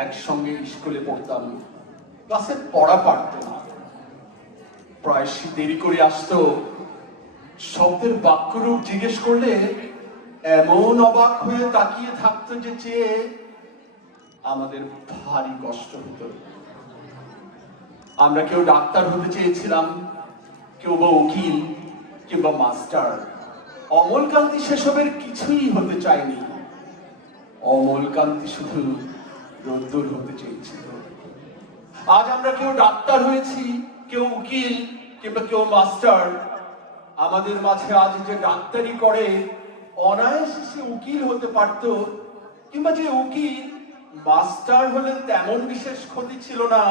একসঙ্গে স্কুলে পড়তাম। ক্লাসে পড়া পারত না। প্রায় সে দেরি করে আসতো শব্দের বাক্যরূপ জিজ্ঞেস করলে এমন অবাক হয়ে তাকিয়ে থাকতো যে চেয়ে আমাদের ভারী কষ্ট হতো। আমরা কেউ ডাক্তার হতে চেয়েছিলাম, কেউ বা উকিল কিংবা মাস্টার। অমলকান্তি সেসবের কিছুই হতে চায়নি। অমলকান্তি শুধু রোদ্দুর হতে চেয়েছিল আজ আমরা কেউ ডাক্তার হয়েছি, কেউ উকিল কিংবা কেউ মাস্টার, আমাদের মাঝে আজ যে ডাক্তারি করে, অনায়াসে সে উকিল হতে পারত, কিংবা যে উকিল মাস্টার হলে তেমন বিশেষ ক্ষতি ছিল না।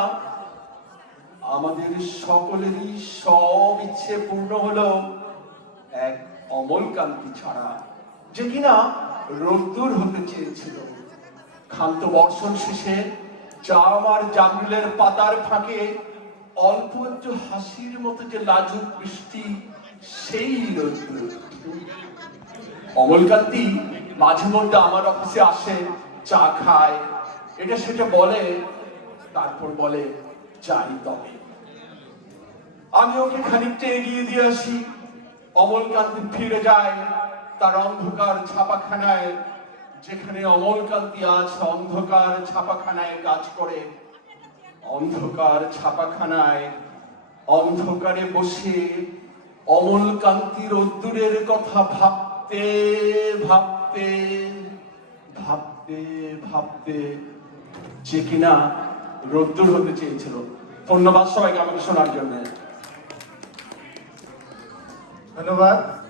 আমাদের সকলেরই সব ইচ্ছে পূর্ণ হলো এক অমলকান্তি ছাড়া, যে কিনা রোদ্দুর হতে চেয়েছিল। ক্ষান্ত বর্ষণ শেষে জাম আর জামরুলের পাতার ফাঁকে অল্প একটু হাসির মতো যে লাজুক বৃষ্টি, সেই অমলকান্তি মাঝে মধ্যে আমার অফিসে আসে, চা খায়। এটা সেটা বলে, তারপর বলে, যাই তবে। আমি ওকে খানিকটা এগিয়ে দিয়ে আসি। অমলকান্তি ফিরে যায়, তার অন্ধকার ছাপাখানায় যেখানে অমলকান্তি আজ অন্ধকার ছাপাখানায় কাজ করে। অন্ধকার ছাপাখানায়, অন্ধকারে বসে অমলকান্তি রোদ্দুরের কথা ভাবতে ভাবতে ভাবতে ভাবতে যে কিনা রোদ্দুর হতে চেয়েছিল। ধন্যবাদ সবাইকে আমাকে শোনার জন্য। ধন্যবাদ।